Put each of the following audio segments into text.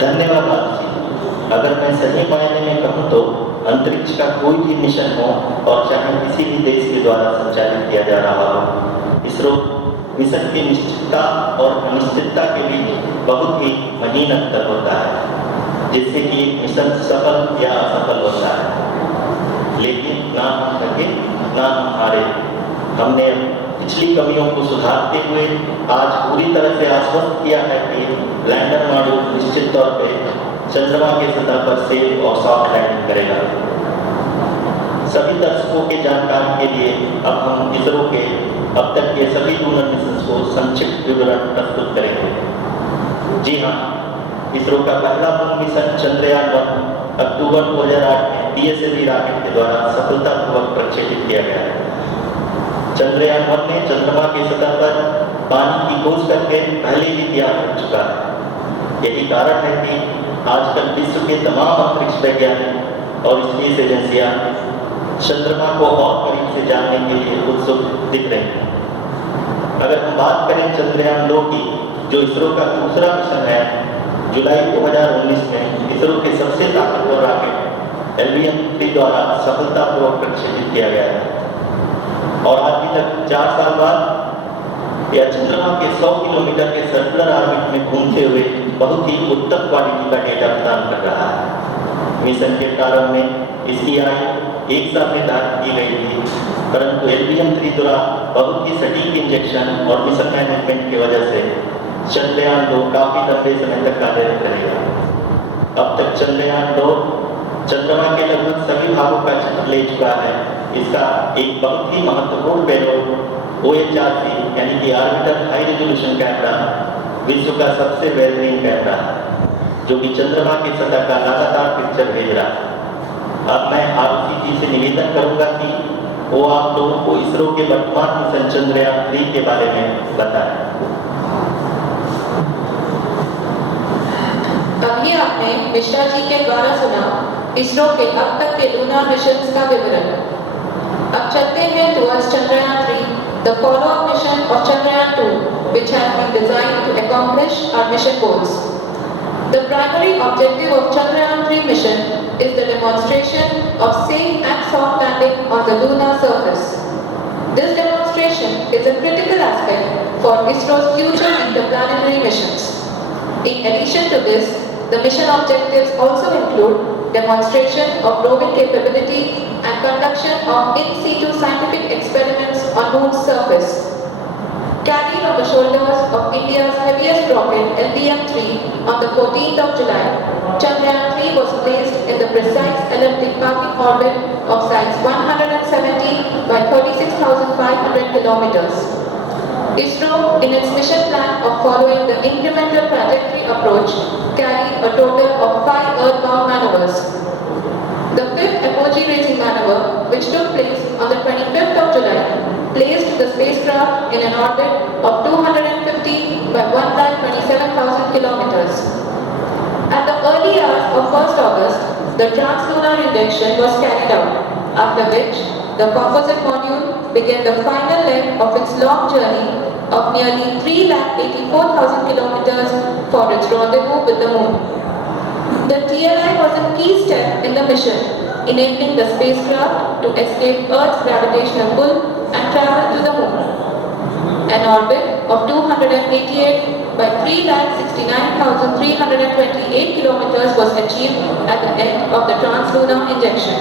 धन्यवाद आपसी। अगर मैं सही मायने में कहूँ तो अंतरिक्ष का कोई भी मिशन हो और चाहे किसी भी देश के द्वारा संचालित किया जा रहा हो, इसरो मिशन की निश्चितता और अनिश्चितता के बीच बहुत ही महीन अंतर होता है, जिससे कि मिशन सफल या असफल होता है। लेकिन ना हम थके ना हम हारे। हमने पिछली कमियों को सुधारते हुए आज पूरी तरह से आश्वस्त किया है कि लैंडर मॉड्यूल निश्चित तौर पे चंद्रमा के सतह पर सेफ और सॉफ्ट लैंडिंग करेगा। सभी दर्शकों के जानकारी के लिए अब हम इसरो के अब तक के सभी लूनर मिशन को संक्षिप्त विवरण प्रस्तुत करेंगे। जी हाँ, इसरो का पहला मून मिशन चंद्रयान-1 अक्टूबर 2008 में पीएसएलवी रॉकेट के द्वारा सफलतापूर्वक प्रक्षेपित किया गया है। चंद्रयान-1 ने चंद्रमा की सतह पर पानी की खोज करके पहले ही तैयार कर चुका है। यही कारण है कि आजकल विश्व के तमाम अंतरिक्ष वैज्ञानिक और स्पेस एजेंसियां चंद्रमा को और करीब से जानने के लिए उत्सुक दिख रही हैं। अगर हम बात करें चंद्रयान-2 की, जो इसरो का दूसरा मिशन है, जुलाई 2019 में इसरो के सबसे ताकतवर रॉकेट LVM-3 द्वारा सफलतापूर्वक प्रक्षेपित किया गया है और आज भी तक 4 साल बाद यह चंद्रमा के 100 किलोमीटर के सर्कुलर ऑर्बिट में घूमते हुए बहुत ही उत्तम क्वालिटी का डेटा प्रदान कर रहा है। मिशन के प्रारंभ में इसकी आयु 1 साल निर्धारित की गई थी, परंतु LVM-3 द्वारा बहुत ही सटीक इंजेक्शन और मिशन मैनेजमेंट की वजह से चंद्रयान-2 काफी लंबे समय तक कार्यरत रहेगा। अब तक चंद्रयान-2 चंद्रमा के लगभग सभी भागों का चित्र ले चुका है। इसका एक बहुत ही महत्वपूर्ण पेलोड OHRC यानी कि ऑर्बिटर हाई रेजोल्यूशन कैमरा विश्व का सबसे बेहतरीन कैमरा है, जो कि चंद्रमा की सतह का लगातार पिक्चर भेज रहा है। अब मैं आपसी जी से निवेदन करूंगा कि वो आप लोगों को इसरो के वर्तमान मिशन चंद्रयान-3 के बारे में बताएं। अभी आपने मिश्रा जी के द्वारा सुना इसरो के अब तक के लूनर मिशंस का विवरण। अब चलते हैं towards Chandrayaan-3, the follow-up mission of Chandrayaan-2, which has been designed to accomplish our mission goals. The primary objective of Chandrayaan-3 mission is the demonstration of safe and soft landing on the lunar surface. This demonstration is a critical aspect for ISRO's future interplanetary missions. In addition to this, the mission objectives also include demonstration of roving capability and conduction of in situ scientific experiments on Moon's surface. Carried on the shoulders of India's heaviest rocket LVM-3 on the 14th of July, Chandrayaan-3 was placed in the precise elliptic parking orbit of size 170 by 36,500 kilometers. ISRO, in its mission plan of following the incremental trajectory approach, carried a total of 5 earthbound maneuvers. The fifth apogee raising maneuver, which took place on the 25th of July, placed the spacecraft in an orbit of 250 by 127,000 kilometers. At the early hours of 1st August, the translunar injection was carried out, after which the composite module began the final leg of its long journey of nearly 384,000 kilometers for its rendezvous with the Moon. The TLI was a key step in the mission, enabling the spacecraft to escape Earth's gravitational pull and travel to the Moon. An orbit of 288 by 369,328 kilometers was achieved at the end of the translunar injection.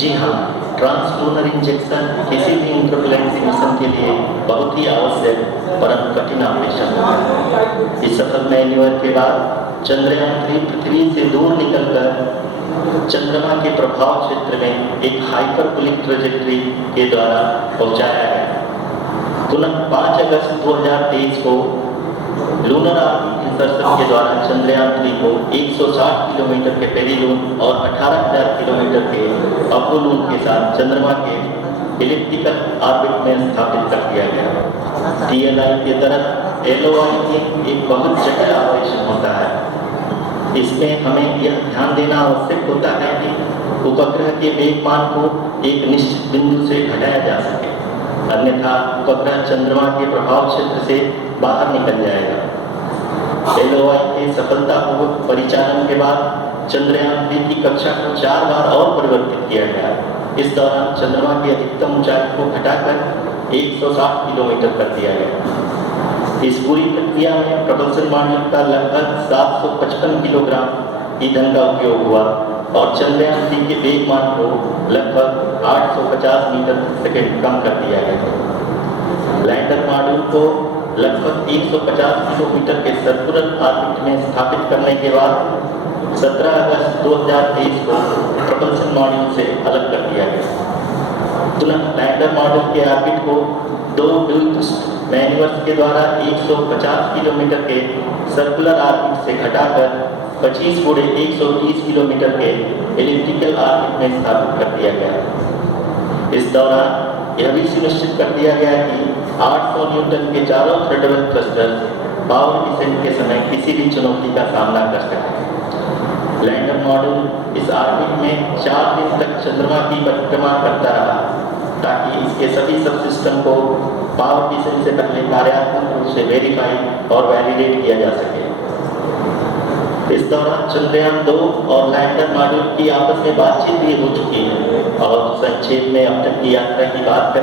जी हाँ, translunar injection किसी भी interplanetary mission के लिए बहुत ही आवश्यक परंतु कठिन operation है। इस सफल मैन्यूवर के बाद चंद्रयान-3 पृथ्वी से दूर निकलकर चंद्रमा के प्रभाव क्षेत्र में एक हाइपरबोलिक ट्रैजेक्टरी के द्वारा पहुंचाया गया। पुनः 5 अगस्त 2023 को लूनर ऑर्बिट इंसर्शन के द्वारा चंद्रयान-3 को 160 किलोमीटर के पेरिलून और 18,000 किलोमीटर के अपोलून के साथ चंद्रमा के इलिप्टिकल ऑर्बिट में स्थापित कर दिया गया। TLI के तरफ LOI एक बहुत जटिल ऑपरेशन होता है। इसमें हमें यह ध्यान देना आवश्यक होता है कि उपग्रह के वेग मान को एक निश्चित बिंदु से घटाया जा सके, अन्यथा उपग्रह चंद्रमा के प्रभाव क्षेत्र से बाहर निकल जाएगा। LOI के सफलतापूर्वक परिचालन के बाद चंद्रयान 3 की कक्षा को 4 बार और परिवर्तित किया गया। इस दौरान चंद्रमा की अधिकतम ऊंचाई को घटाकर 160 किलोमीटर कर दिया गया। इस पूरी प्रक्रिया में प्रपल्सन मॉड्यूल का लगभग 755 किलोग्राम ईंधन का उपयोग हुआ और चंद्रयान 3 के वेग मान को लगभग 850 मीटर प्रति सेकंड कम कर दिया गया। लैंडर मॉड्यूल को लगभग 150 किलोमीटर के सर्कुलर ऑर्बिट में स्थापित करने के बाद 17 अगस्त 2023 को प्रपल्सन मॉड्यूल से अलग कर दिया गया। पुनः लैंडर मॉड्यूल के ऑर्बिट को 2 व्यूइस्ट मैन्यूवर्स के द्वारा 150 किलोमीटर के सर्कुलर ऑर्बिट से घटाकर 25 गुणे 120 किलोमीटर के एलिप्टिकल ऑर्बिट में स्थापित कर दिया गया। इस दौरान यह भी सुनिश्चित कर दिया गया कि 800 न्यूटन के चारों थ्रेडेबल थ्रस्टर्स पावर डिसेंट के समय किसी भी चुनौती का सामना कर सकें। लैंडर मॉड्यूल इस ऑर्बिट में 4 दिन तक चंद्रमा की परिक्रमा करता रहा ताकि इसके सभी सब सिस्टम को पावर डिसेंट से पहले कार्यात्मक रूप से वेरीफाई और वैलिडेट किया जा सके। इस दौरान चंद्रयान 2 और लैंडर मॉड्यूल की आपस में बातचीत भी हो चुकी है और संक्षेप में अब तक की यात्रा की बात करें